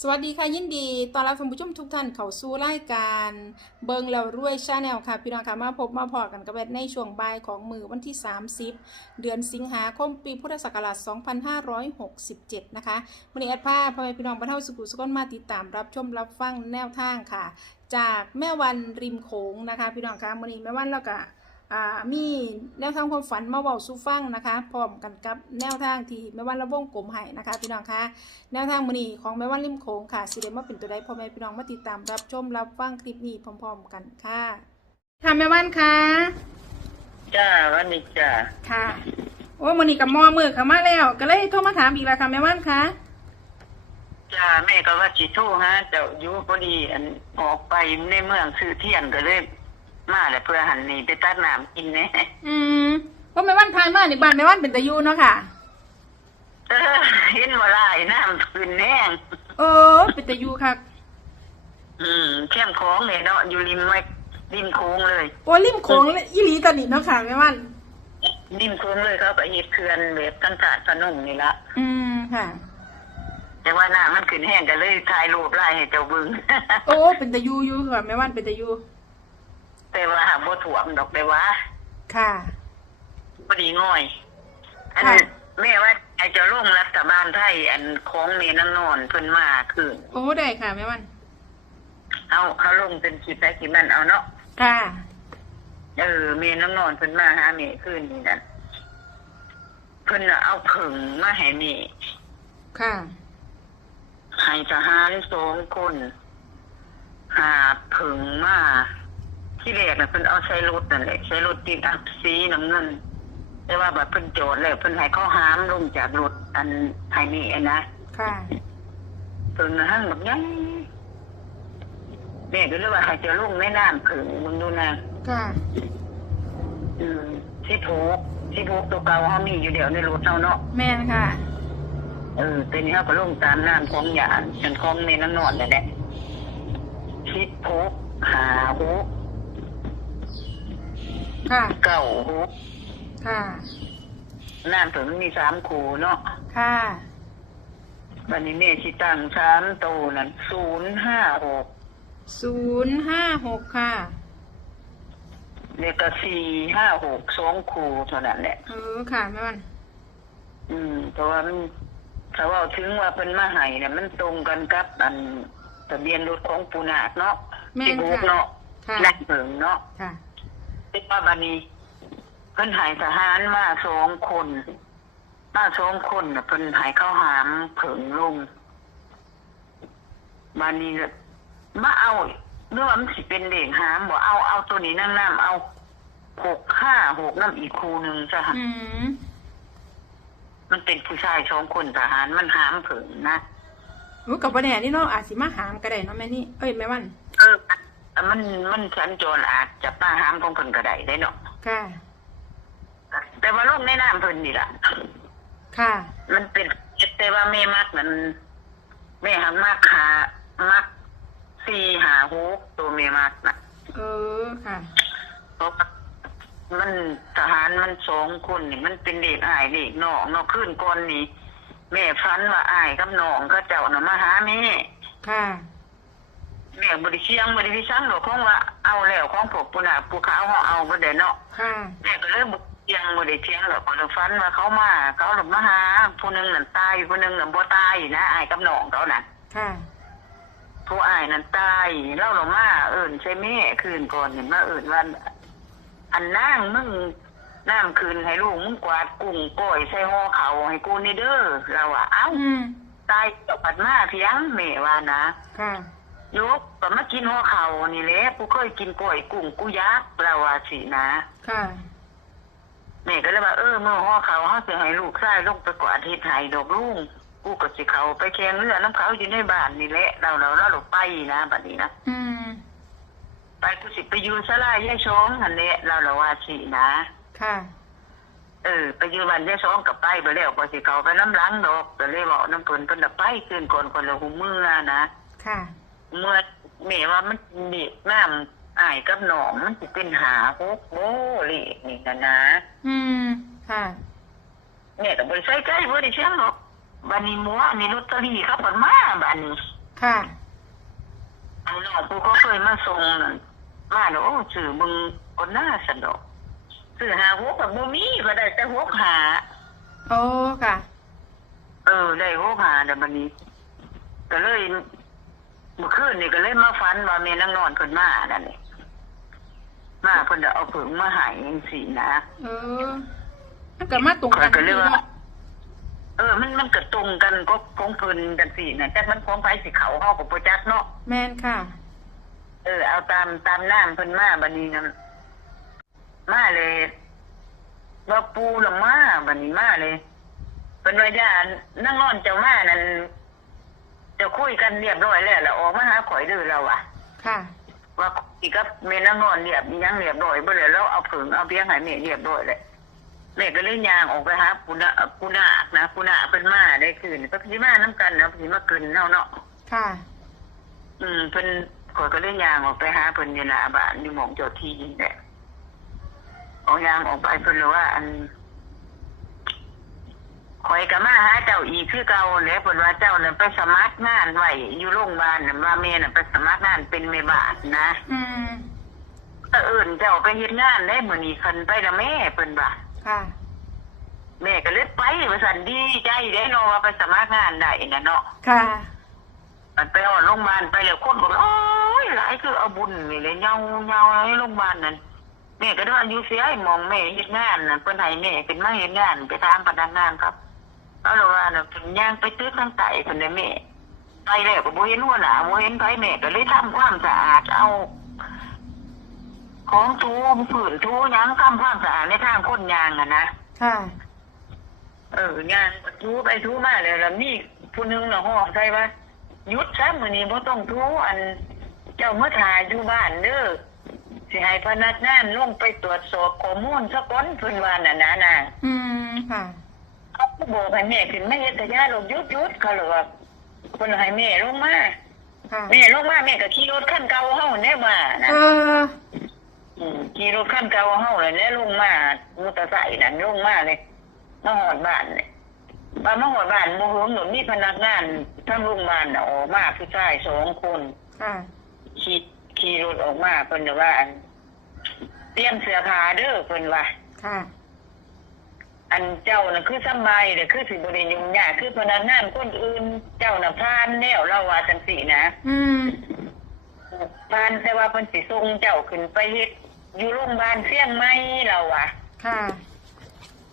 สวัสดีค่ะยินดีตอนรับท่านผู้ชมทุกท่านเข้าสู่รายการเบิงแล้วรวยชาแนลค่ะ พี่น้องค่ะมาพบมาพอกันกับแบทในช่วงบ่ายของมือวันที่ 30 เดือนสิงหาคมปีพุทธศักราช 2567 นะคะวันนี้แอดภาพพ่อแม่พี่น้องบรรเทาสุขุสุขนมาติดตามรับชมรับฟังแนวทางค่ะ จากแม่วันริมโขงนะคะ พี่น้องค่ะวันนี้แม่วันแล้วก็ มีแนวทางความฝันมาเว้าสู่ฟังนะคะพร้อมกันกับแนวทางที่แม่วันระวงกลมให้นะคะพี่น้องค่ะแนวทางมือนีของแม่วันริมโขงค่ะสิเดมาเป็นตัวใดพ่อแม่พี่น้องมาติดตามรับชมรับฟังคลิปนี้พร้อม ๆ กันค่ะค่ะแม่วันค่ะจ้าวันนี้จ้าค่ะโอ้มือนีกับมอมือเข้ามาแล้ว ก็เลยโทรมาถามอีกแล้วค่ะแม่วันค่ะจ้าแม่ก็ว่าจิโทรฮะเจ้าอยู่พอดีอันออกไปในเมืองซื้อเทียนก็เลย มาแหละเพื่อหันนี่ไปตัดน้ำกินแหน่อืมว่าแม่วันทายมาในบ้านแม่วันเป็นตะยูเนาะค่ะ เออเห็นว่าลายน้ำคืนแห้งเออ เป็นตะยูค่ะ อืมเข้มของเนี่ยเนาะอยู่ริมไว้ริมโค้งเลย โอ้ริมโขงอีหลีตอนนี้เนาะค่ะแม่วัน ริมโค้งเลยเขาไปเฮ็ดเขื่อนแบบตั้งกาดพนมนี่ละอืมค่ะ แต่ว่าน้ำมันขึ้นแห้งก็เลยถ่ายรูปไล่ให้เจ้าเบึง โอ้เป็นตะยูอยู่ค่ะแม่วันเป็นตะยู แต่ว่าหาบ่ถ่วมดอกแต่ว่าค่ะพอดีง่อย อันค่ะ แม่ว่าไอ้เจะลงรัฐบาลไทย อันของเมนังนอนเพิ่นมาคืนโอ้ได้ค่ะแม่วัน เอาเขาลงเป็นคลิปได้คลิปนั้นเอาเนาะ ค่ะ เออเมนังนอนเพิ่นมาหาเมคืนนี่นั่นเพิ่นน่ะเอาผึ่งมาให้เมค่ะ ให้ทหารสองคนหาผึ่งมา ที่แรกน่ะเพิ่นเอาใช้รถนั่นแหละใช้รถติดอักสีน้ำเงิน แต่ว่าบัดเพิ่นโจทย์แล้วเพิ่นให้เขาหามลงจากรถอันให้เมอันนะค่ะเพิ่งหั่งแบบยังแม่ก็เลยว่าใครจะลุ่งแม่น้ำผึ่งมึงดูนะค่ะอืมที่ถูกที่ถูกตัวเก่าเขามีอยู่เดี๋ยวในรถเท่าเนาะแม่นค่ะ เออเป็นเขาก็ลุ่งตามน้ำของหยาดฉันของในน้ำนอนนั่นแหละทิศทุกหาฮุก ค่ะ เก่าฮุกค่ะ น้ำผึ่งมันมีสามคูเนาะค่ะ วันนี้แม่ชิตังสามโตนั่นศูนย์ห้าหกศูนย์ห้าหกค่ะเรียกก็สี่ห้าหกสองคูเท่านั้นแหละเออค่ะแม่วันอืมเพราะว่ามันถ้าว่าถึงว่าเป็นมาไห้เนี่ยมันตรงกันกับอันทะเบียนรถของปูนาคเนาะแม่นที่บุกค่ะ เนาะค่ะ นั่นเพิงเนาะค่ะ เป็นว่าบันนี้เพิ่นใหายทหารมาสองคน มาสองคนน่ะเพิ่นใหายเข้าหามเผิงลงบันนี้น่ะมาเอาเรื่องว่ามันสิเป็นเด็กหามบอกเอาเอาตัวนี้นั่งน้ำเอาหกห้าหกน้ำอีกคูหนึ่งจ้ะอืมมันเป็นผู้ชายสองคนทหารมันหามเผิงนะ รู้กับประเด็นนี่เนาะอาจสิมาหามก็ได้เนาะแม่นี่ เอ้ยแม่วัน เอออะ มันมันสัญจรอาจจะป้าหามของเพิ่นก็ได้ได้เนาะค่ะ แต่ว่าโลกในน้ำเพิ่นนี่ล่ะ ค่ะ มันเป็นแต่ว่าแม่มักนั้นแม่หันมากหามักสี่หาหกตัวแม่มักน่ะเออค่ะเพราะว่ามันทหารมันสองคนนี่มันเป็นเด็กอายเด็กน้องเนาะขึ้นก่อนนี่แม่ฟันว่าอายกับน้องเขาเจ้าน่ะมาหาแม่ค่ะ แม่บริเชียงบริพิชังหรอกของว่าเอาแล้วของพวกปุนาปูขาวเขาเอาก็ได้เนาะค่ะแม่ก็เลยบอกยังบริเชียงหรอกคนฟันว่าเขามา เขาหลบมาหาผู้หนึงนั่นตายผู้หนึงนั่นบ่ตายนะอายกับน้องเขาน่ะค่ะผู้อายนั่นตายเล่าหลงมาเอิ่นใช่แม่คืนก่อนเห็นว่าเอิ่นว่าอันนั่งมึงน้ำคืนให้ลูกมึงกวาดกุ้งก้อยใส่ห่อเขาให้กูนี่เด้อเราว่าเอ้าอืมตายจบปัดมาเพียงแม่ว่านะค่ะ ยกก็มากินห่อเขานี่แหละกูเคยกินก้อยกุ้งกูยักษ์เราว่าสินะค่ะแม่ก็เลยว่าเออเมื่อห่อเขาเขาจะให้ลูกชายลงไปกวาดเฮ็ดไห้ดอกลุงกูก็สิเขาไปแข่งเรือน้ำเขาอยู่ในบ้านนี่แหละเราเราเราเราไปนะบัดนี้นะอืมไปกูสิไปอยืนสลายยายชองหันเละเราเราว่าสินะค่ะเออไปอยืนวันยายชองกับไปไปแล้วก็สิเขาไปน้ำหล้างดอกก็เลยบอกน้ำเพิ่นเพิ่นน่ะไปคืนก่อนคนละหูเมื่อนะ ค่ะ เมื่อแม่ว่ามันบีบน้ำอายกับหนองมันสิเป็นหาฮกโบลีนี่นะนะอืมค่ะแม่ก็บ่ได้ใส่ใจบ่ได้เชียงหรอกบัดนี้หมัวอันนี้ลอตเตอรี่เขาเพิ่นมาบัดนี้ค่ะเอาน้องผู้เขาเคยมาส่งนั่นมาแล้วโอ้สื่อมึงคนหน้าสนดอกสื่อหาหัวกับบ่มีก็ได้แต่หัวหาโอ้ค่ะ เออได้หัวหาเดี๋ยวบัดนี้ก็เลย เมื่อคืนนี่ก็เลยมาฝันว่าแม่นางนอนเพิ่นมานั่นนี่มาเพิ่นจะเอาผึ่งมาใหายจังซี่นะเออมันก็มาตรงกันก็เรียกว่าเนาะเออ มันมันก็ตรงกันก็ของเพิ่นจังซี่นะแต่มันของไผสิเขาเฮาก็บ่จักเนาะ แม่นค่ะ เออเอาตามตามน้ำเพิ่นมาบัดนี้นะมาเลยว่าปูลงมาบัดนี้มาเลยเป็นว่าญานั่งนอนเจ้ามานั่น จะคุยกันเรียบร้อยแล้วแล้วออกมาหาข่อยเด้อเราอะค่ะว่าอีกกับแม่นั่งนอนเรียบอิหยังเรียบร้อยบ่เลยแล้วเอาผึ่งเอาเบี้ยงให้แม่เรียบร้อยเลยแม่ก็เลยย่างออกไปหาปุณะปุณะนะปุณะเพิ่นมาได้คืนก็สิมาน้ำกันเนาะสิมากินเนาะเนาะค่ะ อืมเพิ่นข่อยก็เลยย่างออกไปหาเพิ่นอยู่หน้าบ้านอยู่หม่องเจ้าที่นี่แหละออกย่างออกไปเพิ่นเลยว่าอัน ข่อยก็มาหาเจ้าอีกคือเก่าแหละเพิ่นว่าเจ้าน่ะไปสมัครงานไว้อยู่โรงพยาบาลน่ะว่าแม่น่ะไปสมัครงานเป็นแม่บ้านนะอืมก็เอิ้นเจ้าไปเฮ็ดงานได้มื้อนี้เพิ่นไปละแม่เพิ่นว่าค่ะ แม่ก็เลยไปว่าซั่นดีใจได้เนาะว่าไปสมัครงานได้น่ะเนาะค่ะ มันไปออดโรงพยาบาลไปแล้วคนบอกโอ้ยหลายคือเอาบุญนี่เลยเงาเงาในโรงพยาบาลนั่นแม่ก็ได้อายุเสียให้มองแม่เฮ็ดงานน่ะเพิ่นให้แม่เป็นมาเฮ็ดงานไปทางพนักงานครับ เอาละว่าน่ะเพิ่นย่างไปตึกทางใต้เพิ่นได้แม่ไปแล้วก็บ่เห็นหัวหน้าบ่เห็นไผแม่ก็เลยทำความสะอาดเอา ของทูฝืนทูหยังทำความสะอาดในทางคนยางอะนะ ค่ะ เออย่างทูไปทูมาแล้วแล้วนี่ผู้หนึงน่ะห้องใส่ว่าหยุดซะมื้อนี้บ่ต้องทูอัน เจ้าเมื่อถ่ายอยู่บ้านเด้อสิให้พนักงานลงไปตรวจสอบข้อมูลซะก่อนเพิ่นว่าน่ะนะนะอืม ค่ะเขาก็ บอกให้แม่ขึ้นมาเฮ็ดแต่ยาลงหยุดหยุดเขาเลยว่าเพิ่นให้แม่ลงมาค่ะแม่ลงมาแม่ก็ขี่รถคันเก่าเฮาแน่ว่านะเอออืมขี่รถคันเก่าเฮาเลยแน่ลงมามอเตอร์ไซค์นั่นลงมาเลยมาหอดบ้านเลยบ้านมาหอดบ้านบ่เฮิงหนุนมีพนักงานทั้งโรงพยาบาลน่ะออกมาผู้ชายสองคนค่ะขี่ขี่รถออกมาเพิ่นว่าอันเตรียมเสื้อผ้าเด้อเพิ่นว่าค่ะ อันเจ้าน่ะคือสำบายเด้อคือสิบ่ได้ยุ่งยากคือพนักงานคนอื่น เจ้าน่ะผ่านแล้วเราว่าจังซี่นะอืมผ่านแต่ว่าเพิ่นสิส่งเจ้าขึ้นไปเฮ็ดอยู่โรงพยาบาลเชียงใหม่เราว่าค่ะ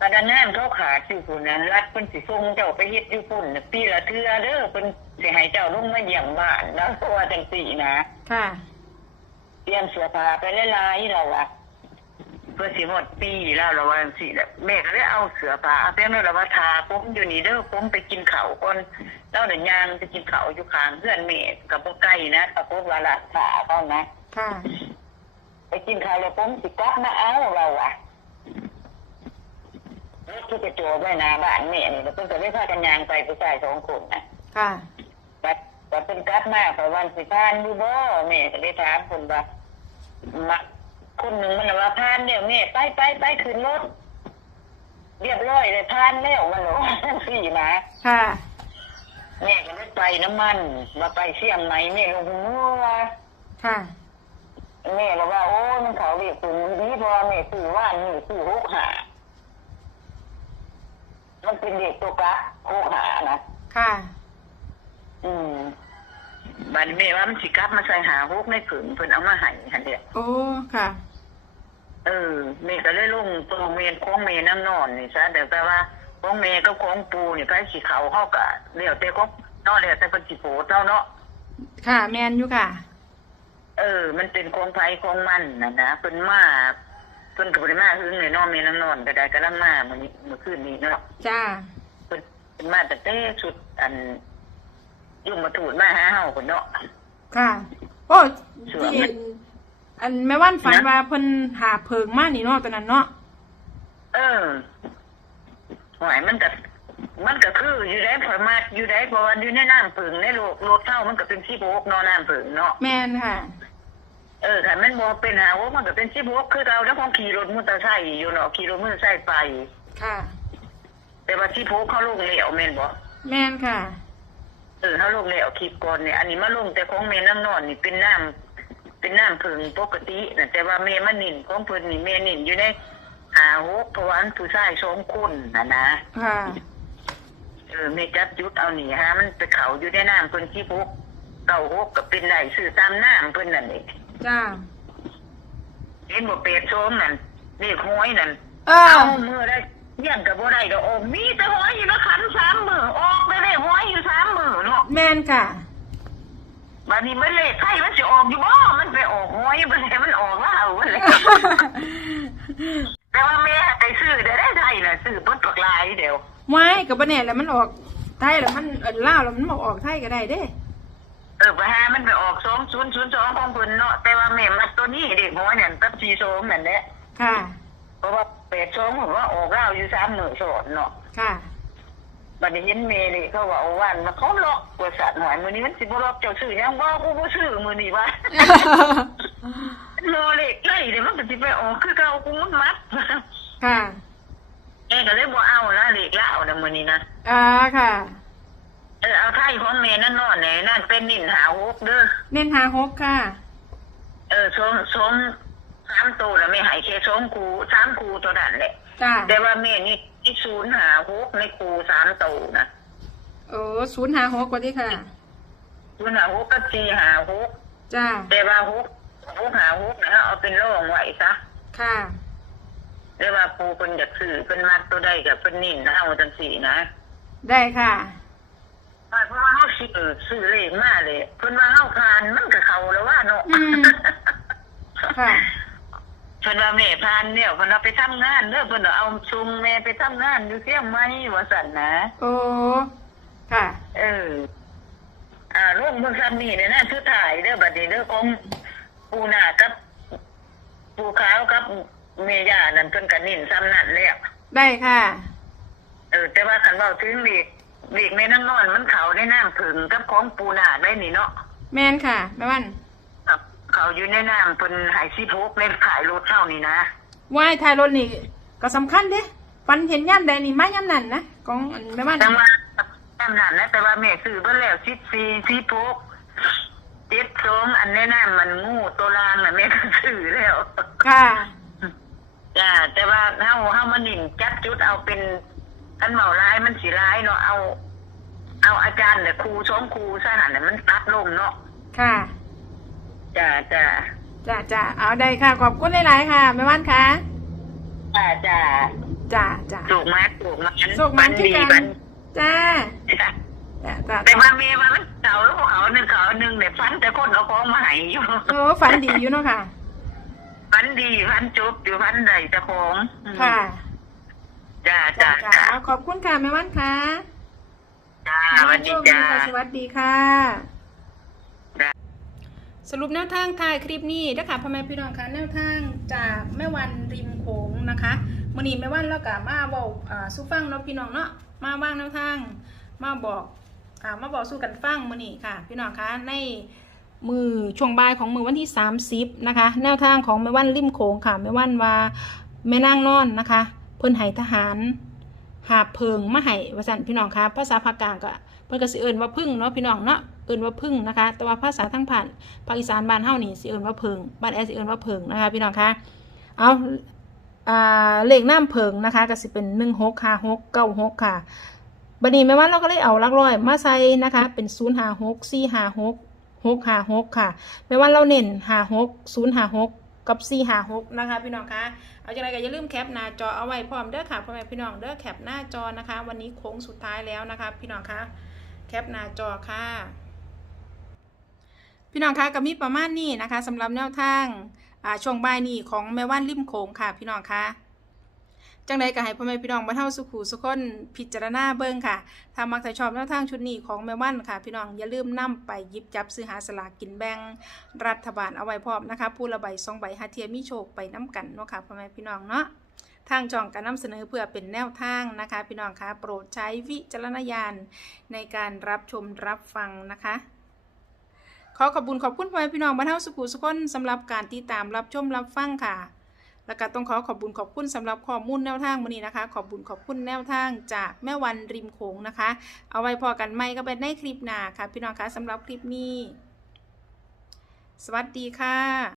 พนักงานเขาขาดอยู่พุ่นนั้นรัฐเพิ่นสิส่งเจ้าไปเฮ็ดอยู่พุ่นน่ะปีละเทื่อเด้อเพิ่นสิให้เจ้าลงมาเยี่ยมบ้านแล้วว่าจังซี่นะค่ะเตรียมเสื้อผ้าไปหลายๆเราอะ เพื่อสิหมดปีแล้วเราว่าจังสิแหละแม่ก็เลยเอาเสื้อผ้าเอาเพียงนั้นเราว่าทาผมอยู่นี่เด้อผมไปกินข้าวก่อนแล้วเดี๋ยวยางไปกินข้าวอยู่ข้างเพื่อนแม่กับพวกไก่นะกับพวกวาละขาเขานะค่ะไปกินข้าวแล้วผมสิกลับมาเอาเราอะรถที่จะโจไว้หน้าบ้านแม่นี่แล้วเพิ่นก็ได้พากันยางไปผู้ชายสองคนนะค่ะบัดบัดเป็นกลับมาเพราะวันสิพานอยู่บ่แม่ก็ได้ถามคนว่ามา คนหนึ่งมันน่ะว่าพานแล้วแม่ไปไปไปขึ้นรถเรียบร้อยเลยพานแล้วมันบอกว่าจังสี่นะค่ะแม่ก็เลยไปน้ำมันมาไปเชียงใหม่แม่ลงหัวค่ะแม่บอกว่าโอ้ยมันเขาเรียกคุณนี่พอแม่สื่อว่านี่สื่อหกหามันเป็นเด็กตัวกะหกหานะค่ะ อืมบัดแม่ว่ามันสิกลับมาใส่หาฮกในผืนเพิ่นเอามาให้หันเดียโอ้ค่ะ เออแม่ก็เลยลงตัวเมนของแม่น้ำนอนนี่ซะเดี๋ยวแต่ว่าของแม่กับของปูนี่ไปสิเขาเฮากะเดี๋ยวแต่ของเนาะเดี๋ยวแต่เพิ่นสิโพดเจ้าเนาะค่ะแมนอยู่ค่ะ เออ มันเป็นของไผของมันน่ะนะเพิ่นมาเพิ่นก็บ่ได้มาหึงเลยเนาะแม่น้ำนอนก็ได้กำลังมามื้อนี้เมื่อคืนนี้เนาะจ้าเพิ่นเพิ่นมาแต่แต่สุดอันยุ่งมาถูดมาหาเฮาพุ่นเนาะค่ะ โอ้ยสวยที่ อันแม่ว่านฝันนะ ว่าเพิ่นหาเพิงมานี่เนาะตอนนั้นเนาะเออหวยมันก็มันก็คืออยู่ได้พอมาอยู่ได้เพราะว่าอยู่ในน้ำผึ้งในโลกโลกเท่ามันก็เป็นชีโบกเนอน้ำผึ้งเนาะแมนค่ะ เออค่ะมันบอเป็นหาว่ามันก็เป็นชีโบกคือเราแล้วของขี่รถมอเตอร์ไซค์อยู่เนาะขี่รถมอเตอร์ไซค์ไป ค่ะ แต่ว่าชีโบกเขาลงเหลวแม่นบ่แมนค่ะ เออเขาลงแล้วคลิปก่อนเนี่ยอันนี้มาลงแต่ของเมน้ำนอนนี่เป็นน้ำ เป็นน้ำผึ้งปกตินะแต่ว่าเมมันนินของเพิ่นนี่เมนินอยู่ในหาหกเพราะว่าอันผู้ชายสองคนนะนะค่ะ เออเมจัดยุดเอาหนีฮะมันไปเขาอยู่ในน้ำเพิ่นที่พกเก่าหกกับเป็นไหนสื่อตามน้ำเพิ่นนั่นเองจ้า เห็นบ่เป็ดโซมนั่นนี่ห้อยนั่นเออ เอามือได้เยี่ยงกับบ่ได้ดอกออกมีแต่ห้อยอยู่แล้วขันสามมือออกไปได้ห้อยอยู่สามมือเนาะ แม่นค่ะ บัดนี้มันเลขไทยมันสิออกอยู่บ่ มันไปออกห้อยบ่ได้มันออกแล้วบ่เลยแต่ว่าแม่ไปซื้อได้ได้ไทยน่ะซื้อเพิ่นตกลายเดียวไม้กับบ่แน่แล้วมันออกไทยแล้วมันเอิ้นลาวแล้วมันบ่ออกไทยก็ได้เด้เออไปหามันไปออก2002ของเพิ่นเนาะแต่ว่าแม่มักตัวนี้เด็กห้อยนั่นกับ42นั่นแหละค่ะ เพราะว่าเป็ดสองผมว่าออกแล้วอยู่สามมื้อสอนเนาะค่ะ บัดนี้เห็นเมย์นี่เขาว่าเอาวันมาเขาล็อกกว่าสัตว์หน่อยมื้อนี้มันสิบ่ล็อกเจ้าซื้อยังว่ากูบ่ซื้อมื้อนี้ว่าโลเล็กไล่เดี๋ยวมันก็สิไปออกคือเก่ากูมันมัดค่ะเอ้ก็เลยบ่เอาละเล็กละเอานะมื้อนี้นะอ่าค่ะเออเอาไทยของเมย์นั่นนอนไหนนั่นเป็นนินหาฮกเด้อเน้นหาหกค่ะ เออสมสมสามตัวแล้วไม่ใหายแค่สองคูสามคูเท่านั้นแหละจ้าแต่ว่าเมย์นี่ ที่ศูนย์หาฮกในคูสามตัวนะโอ้ศูนย์หาหกกว่าที่ค่ะศูนย์หาฮกกับสี่หาฮกจ้าแต่ว่าฮกฮกหาฮกนะเอาเป็นร่องไว้ซะค่ะเรียกว่าปูเป็นอยากสื่อเป็นมัดตัวใดกับเป็นนิ่นเอาจังสี่นะ ได้ค่ะเพราะว่าเขาสื่อสื่อเลขมาเลยเพิ่นว่าเฮาคานมันก็เขาแล้วว่าเนาะอืมค่ะ เพิ่นว่าแม่พานเนี่ยเพิ่นเอาไปทำงานเด้อเพิ่นเอาซุมแม่ไปทำงานอยู่เชียงใหม่ว่าซั่นนะ โอ้ค่ะ เออ อ่าโรงเบิ่งซ้ำนี่เนี่ยนะสุดท้ายเด้อบัดนี้เด้อของปูนากับปูขาวกับเมย่านั่นเพิ่นก็นิ่นซ้ำนั่นแล้วได้ค่ะ เออ แต่ว่าคันเว้าถึงเด็กเด็กในน้ำนอนมันเขาได้น้ำผึ่งกับของปูนาได้นี่เนาะแมนค่ะแม่วันครับ เขาอยู่ในน้ำเป็นหายซีพกในขายรถเท่านี้นะว่ายทายรถนี่ก็สำคัญเด้ฟันเห็นย่ำใดนี่มาย่ำนั่นนะของอันแม่วันแต่ว่าตามนั้นนะแต่ว่าแม่ซื้อเบิ่แล้วซิซีซีพกเจ็ดสองอันในน้ำมันงูตัวลางน่ะแม่ก็ซื้อแล้วค่ะจ้าแต่ว่าเฮาเฮามันนิ่มจัดจุดเอาเป็นอันเมาร้ายมันสีร้ายเนาะเอา เอาอาจารย์เนี่ยครูสองครูซะหันน่ะมันตัดลงเนาะค่ะ จ้าจ้าจ้าจ้าเอาได้ค่ะ ขอบคุณหลายๆค่ะแม่วันค่ะจ้าจ้าจ้าจ้าถูกมาถูกมาสุกมันคือดีกัมันนจ้าจ้าจ้าจ้าแต่ว่าเมียว่ามันเก่าแล้วเขาหนึ่งเขาหนึ่งเนี่ยฟันแต่คนเอาของมาให้อยู่โอ้ฝันดีอยู่เนาะค่ะฟันดีฟันจบอยู่ฟันใดเจะของอืมค่ะจ้าจ้าจ้าจ้าจ้าเอาขอบคุณค่ะแม่วันค่ะจ้าสวัสดีจ้าสวัสดีค่ะจ้า สรุปแนวทางทายคลิปนี้นะคะพ่อแม่พี่น้องคะแนวทางจากแม่วันริมโขงนะคะมื่อนี้แม่วันแล้วก็มาบอกสู้ฟังเนาะพี่น้องเนาะมาว่างแนวทางมาบอกอมาบอกสู้กันฟังมื่อนี้ค่ะ พี่น้องคะในมือช่วงบ่ายของมือวันที่ 30นะคะแนวทางของแม่วันริมโขงค่ะแม่วันว่าแม่นางนอนนะคะ เพิ่นไห้ทหารหาเพิงมาให้ว่าสั่นพี่น้องคะภาษาภาคกลางก็เพิ่นก็สิเอิ้นว่าพึ่งเนาะพี่น้องเนาะ เอิ้นว่าพึ่งนะคะ แต่ว่าภาษาทั้งผ่านภาคอีสานบ้านเฮานี่สิเอิ้นว่าเพิงบ้านแอร์สิเอิ้นว่าเพิงนะคะพี่น้องคะเอาเลขน้ำเพิงนะคะก็สิเป็น1656 96ค่ะบัดนี้แม่ว่าเราก็เลยเอาลักร้อยมาใส่นะคะ เป็น056 456 656ค่ะแม่ว่าเราเน้น56 056กับ456นะคะ พี่น้องคะเอาจากไรก็อย่าลืมแคปหน้าจอเอาไว้พร้อมเด้อค่ะพ่อแม่พี่น้องเด้อแคปหน้าจอนะคะ วันนี้โค้งสุดท้ายแล้วนะคะ พี่น้องคะแคปหน้าจอค่ะ พี่น้องคะก็มีประมาณนี้นะคะสำหรับแนวทางช่วงบ่ายนี้ของแม่ว่านริมโขงค่ะ พี่น้องคะจังใดก็ให้พ่อแม่พี่น้องบรรเท่าสุขุสุขคนพิจารณาเบิ่งค่ะถ้ามักถ้าชอบแนวทางชุดนี้ของแม่ว่านค่ะ พี่น้องอย่าลืมนำไปหยิบจับซื้อหาสลากกินแบ่งรัฐบาลเอาไว้พร้อมนะคะ ผู้ละใบสองใบหาเทียมีโชคไปน้ำกันเนาะค่ะพ่อแม่พี่น้องเนาะทางจองการนำเสนอเพื่อเป็นแนวทางนะคะ พี่น้องคะโปรดใช้วิจารณญาณในการรับชมรับฟังนะคะ ขอขอบคุณขอบคุณพ่อแม่พี่น้องบ้านเฮาสุขุสุขคนสำหรับการติดตามรับชมรับฟังค่ะ แล้วก็ต้องขอขอบบุญขอบคุณสำหรับข้อมูลแนวทางวันนี้นะคะ ขอบบุญขอบคุณแนวทางจากแม่วันริมโขงนะคะ เอาไว้พอกันไหมก็เป็นในคลิปหน้าค่ะ พี่น้องคะสำหรับคลิปนี้ สวัสดีค่ะ